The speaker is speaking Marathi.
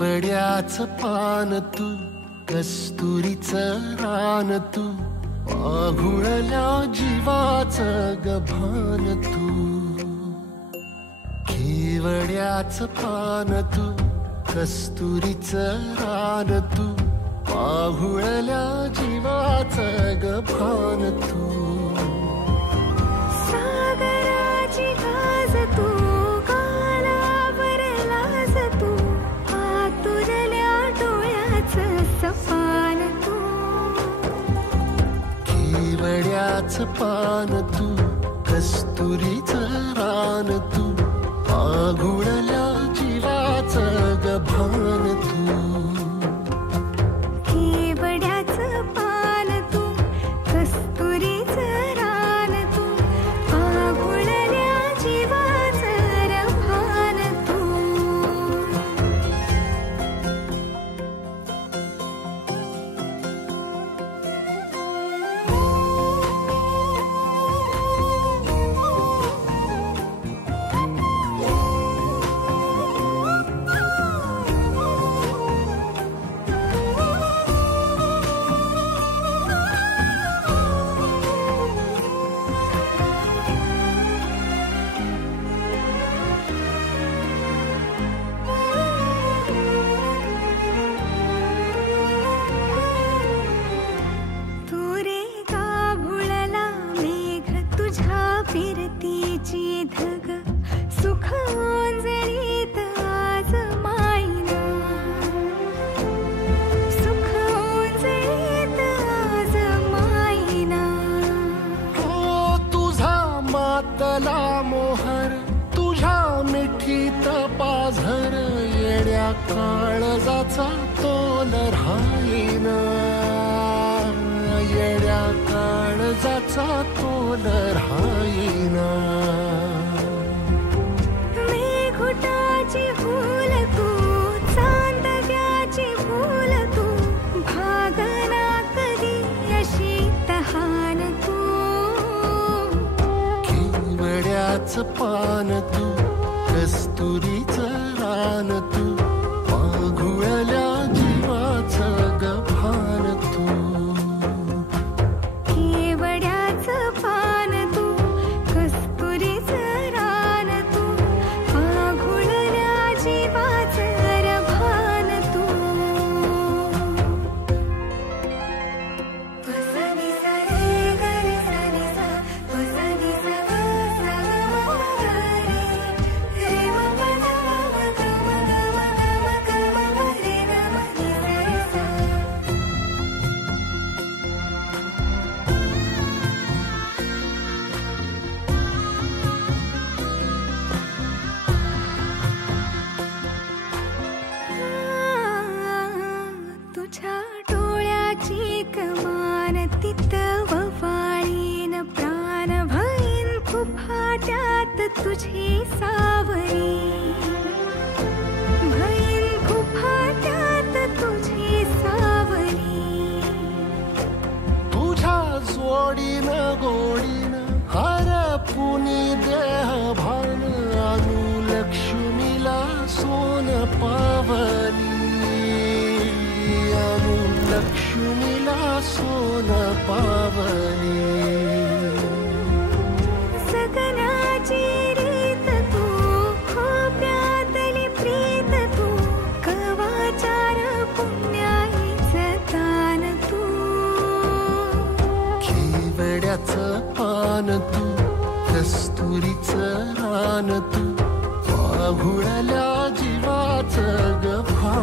केवड्याचं पान तू, कस्तुरीचं रान तू, पाघुळल्या जीवाचं गभान तू. केवड्याचं पान तू, कस्तुरीचं रान तू, पाघुळल्या जीवाचं गभान तू. सागराची गाज तू, कालावरलाज तू, आतुरल्या डोळ्याचं सपान तू. केवड्याचं पान तू, कस्तुरीचं रान तू, पाघुळल्या जीवाचं गभान तू. केवड्याचं पान तू, कस्तुरीचं रान तू, पाघुळल्या जीवाचं रभान तू. फिरतीची धग सुख ओंजळीत आज मायना, सुख ओंजळीत आज मायना. हो तुझा मातला मोहर, तुझ्या मिठीत पाझर, येड्या काळजाचा तोल राहीना, येड्या काळजाचा तोल राहीना. मेघुटाची फूल तू, चांदव्याची फूल तू, भागना कधी अशी तहान तू. केवड्याचं पान तू, कस्तुरीचं रान तू, पाघुळल्या जीवाचं गभान तू. केवड्याचं पान तू, कस्तुरीचं रान तू, पाघुळल्या जीवाचं रभान तू. पसनी सा रे ग रे सा रे सा, पसनी सा ग सा ग म ग रे, रे म प द म ग म ग म ग म ग म रे ग म नि सा रे सा. तुझ्या डोळ्याची कमान तिथं ववाळीन, प्राण भईन खुफाट्यात तुझी सावरी, भईन खुफाट्यात तुझी सावरी. तुझ्या जोडीनं गोडीनं हरपुनी देह भान, अनुलक्ष्मीला सोन पावली, अनुलक्ष्मीला सोन पावली. सगनाची रीत तू, खोप्यातली प्रीत तू, कवाचार पुण्याईचं दान तू. केवड्याचं पान तू, कस्तुरीचं रान तू, पाघुळल्या जीवाचं गभान